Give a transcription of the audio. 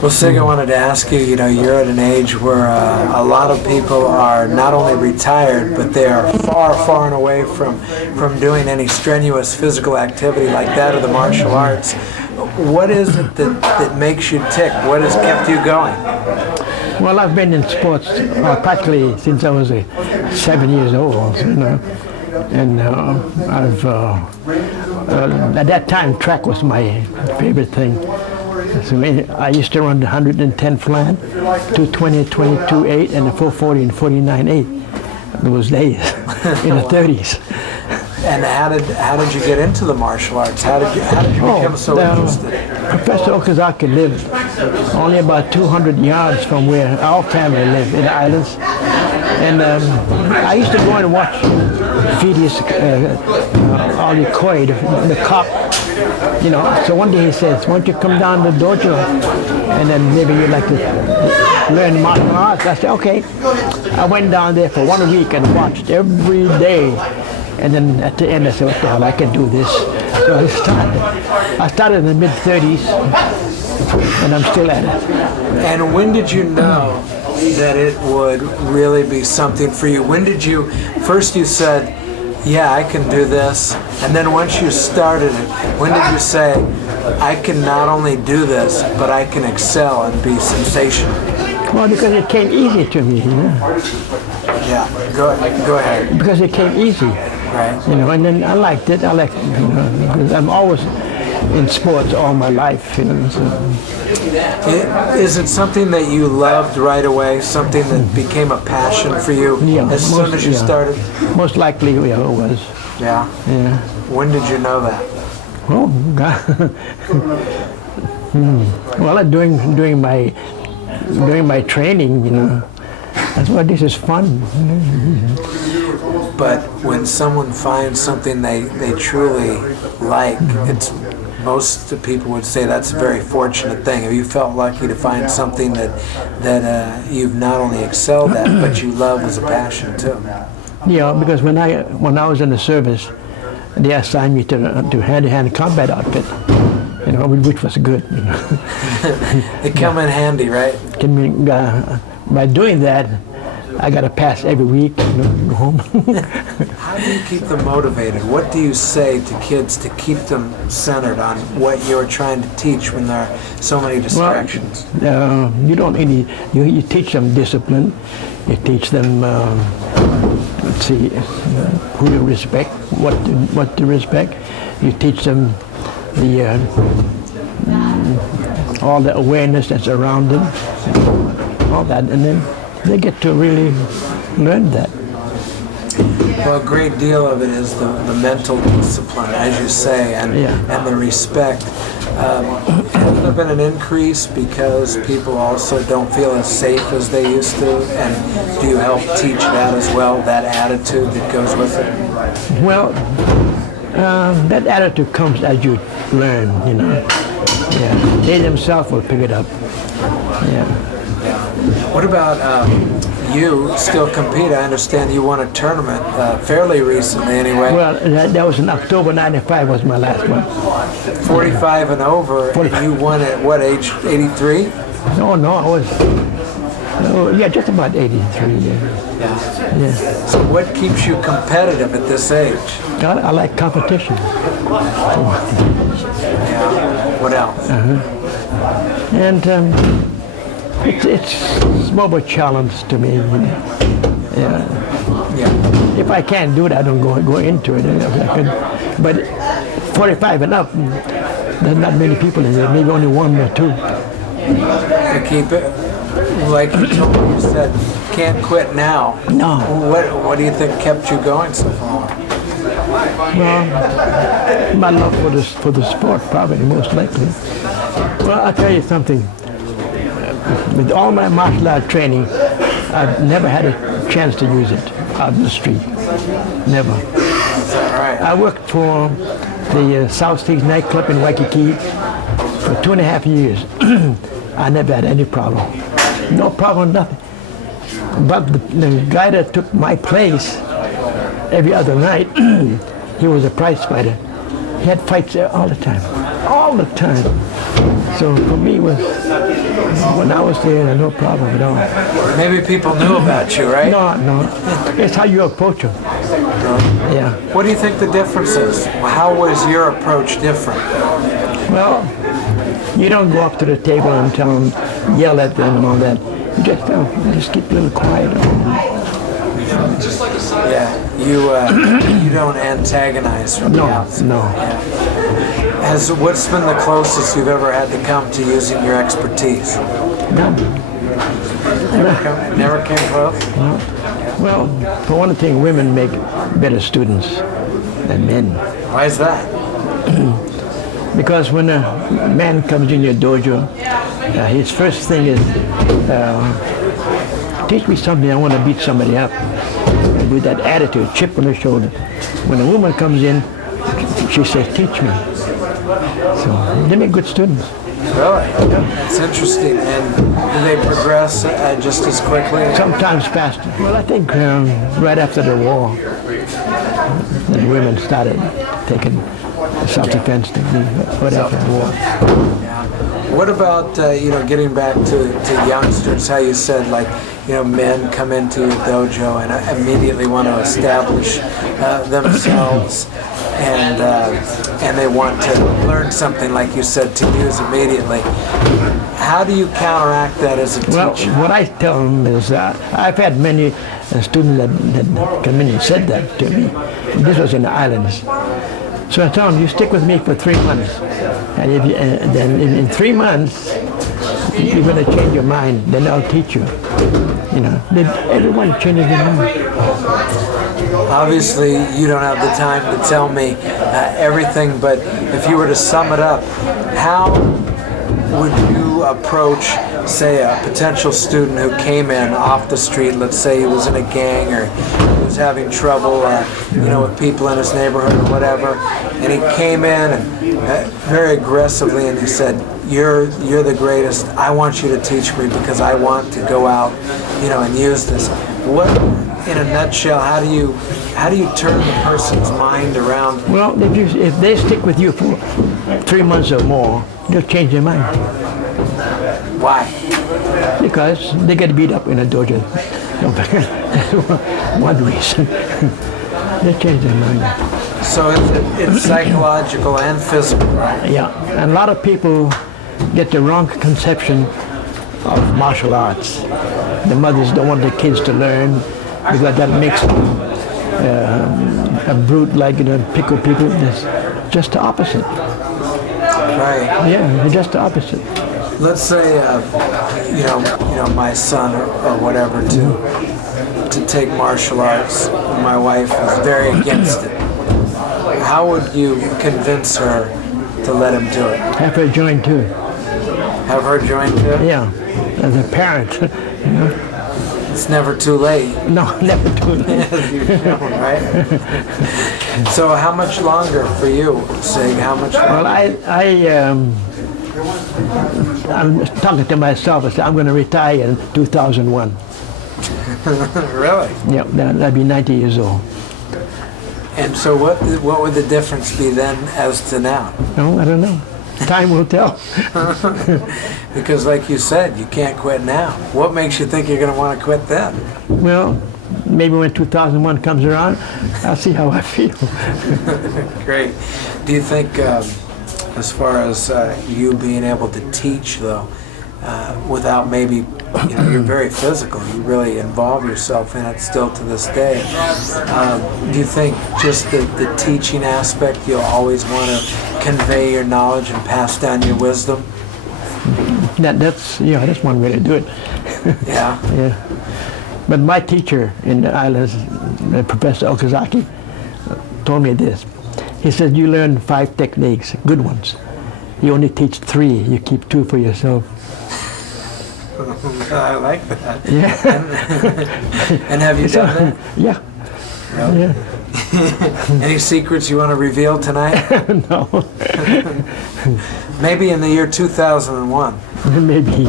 Well, Sig, I wanted to ask you, you're at an age where a lot of people are not only retired, but they are far, far and away from doing any strenuous physical activity like that of the martial arts. What is it that makes you tick? What has kept you going? Well, I've been in sports practically since I was 7 years old, and I've at that time track was my favorite thing. So I used to run the 110 flat, 220, 22.8, and the 440 and 49.8 those days in the 30s. And how did you get into the martial arts? How did you become so interested? Professor Okazaki lived only about 200 yards from where our family lived in the islands, and I used to go and watch Phidias Ali Koi, the cop. So one day he says, "Why don't you come down to the dojo, and then maybe you'd like to learn martial arts?" I said, "Okay." I went down there for 1 week and watched every day. And then at the end I said, "What the hell, I can do this." So I started in the mid-30s, and I'm still at it. And when did you know that it would really be something for you? When did you, first you said, "Yeah, I can do this," and then once you started it, when did you say, "I can not only do this, but I can excel and be sensational"? Well, because it came easy to me, Yeah, go ahead. Because it came easy. Right. And then I liked it. Because I'm always in sports all my life. So. Is it something that you loved right away? Something that became a passion for you as soon as you started? Most likely, it was. Yeah. Yeah. When did you know that? Oh God. Well, during my training, that's why this is fun. But when someone finds something they truly like, most people would say that's a very fortunate thing. Have you felt lucky to find something that you've not only excelled at, but you love as a passion too? Yeah, because when I was in the service, they assigned me to hand-to-hand combat outfit, which was good. They come in handy, right? By doing that, I got to pass every week, go home. How do you keep them motivated? What do you say to kids to keep them centered on what you're trying to teach when there are so many distractions? Well, you don't really, you teach them discipline, you teach them, who to respect, what to respect. You teach them all the awareness that's around them, all that, and then they get to really learn that. Well, a great deal of it is the mental discipline, as you say, and the respect. Has there been an increase because people also don't feel as safe as they used to? And do you help teach that as well, that attitude that goes with it? Well, that attitude comes as you learn, Yeah, they themselves will pick it up. Yeah. What about you still compete? I understand you won a tournament fairly recently anyway. Well, that was in October '95 was my last one. 45 and over, 45. And you won at what age, 83? No, I was, just about 83, yeah. So what keeps you competitive at this age? I like competition. Yeah, what else? And it's more of a challenge to me. Yeah. If I can't do it, I don't go into it. But 45 and up, there's not many people in there. Maybe only one or two. To keep it, like you told me, you said, can't quit now. No. What do you think kept you going so far? Well, my love for the sport, probably most likely. Well, I'll tell you something. With all my martial art training, I've never had a chance to use it out in the street. Never. Right. I worked for the South Seas nightclub in Waikiki for 2.5 years. I never had any problem. No problem, nothing. But the guy that took my place every other night, he was a prize fighter. He had fights there all the time. all the time. So for me, it was, when I was there, no problem at all. Maybe people knew about you, right? No. It's how you approach them. Yeah. What do you think the difference is? How was your approach different? Well, you don't go up to the table and tell them, yell at them and all that. You just keep a little quiet. Yeah, you don't antagonize from the outside. No. Yeah. What's been the closest you've ever had to come to using your expertise? None. Never came close? No. Well, for one thing, women make better students than men. Why is that? Because when a man comes in your dojo, his first thing is, teach me something, I want to beat somebody up. With that attitude, chip on the shoulder. When a woman comes in, she says, teach me. So they make good students. Really? That's interesting. And do they progress just as quickly? Sometimes faster. Well, I think right after the war, the women started taking self-defense technique right after the war. Yeah. What about, getting back to youngsters, how you said, men come into your dojo and immediately want to establish themselves and they want to learn something, like you said, to use immediately. How do you counteract that as a teacher? Well, what I tell them is I've had many students that come in and said that to me. This was in the islands. So I tell them, you stick with me for 3 months. And then in 3 months, you're going to change your mind. Then I'll teach you. Everyone changes their mind. Obviously, you don't have the time to tell me everything, but if you were to sum it up, how would you approach, say, a potential student who came in off the street? Let's say he was in a gang or he was having trouble, with people in his neighborhood or whatever, and he came in and very aggressively, and he said, "You're the greatest. I want you to teach me because I want to go out, and use this." What, in a nutshell, how do you turn the person's mind around? Well, if they stick with you for 3 months or more, they'll change their mind. Why? Because they get beat up in a dojo. One reason. They change their mind. So it's psychological and physical, right? Yeah, and a lot of people get the wrong conception of martial arts. The mothers don't want their kids to learn because that makes them a brute, pickle people. It's just the opposite. Right. Yeah, just the opposite. Let's say, my son or whatever to take martial arts. My wife is very against it. How would you convince her to let him do it? Have her join too. Have her join too? Yeah, as a parent. It's never too late. No, never too late. Right? So how much longer for you, Sig? How much longer? Well, I'm talking to myself. I said, I'm going to retire in 2001. Really? Yeah, that'd be 90 years old. And so what would the difference be then as to now? No, I don't know. Time will tell. Because like you said, you can't quit now. What makes you think you're going to want to quit then? Well, maybe when 2001 comes around, I'll see how I feel. Great. Do you think, as far as you being able to teach, though, without maybe, you're very physical, you really involve yourself in it still to this day, do you think just the teaching aspect, you'll always want to convey your knowledge and pass down your wisdom? That's one way to do it. Yeah. Yeah. But my teacher in the islands, Professor Okazaki, told me this. He said, you learn 5 techniques, good ones. You only teach 3, you keep 2 for yourself. I like that. Yeah. And have you done that? Yeah. Really? Yeah. Any secrets you want to reveal tonight? No. Maybe in the year 2001. Maybe.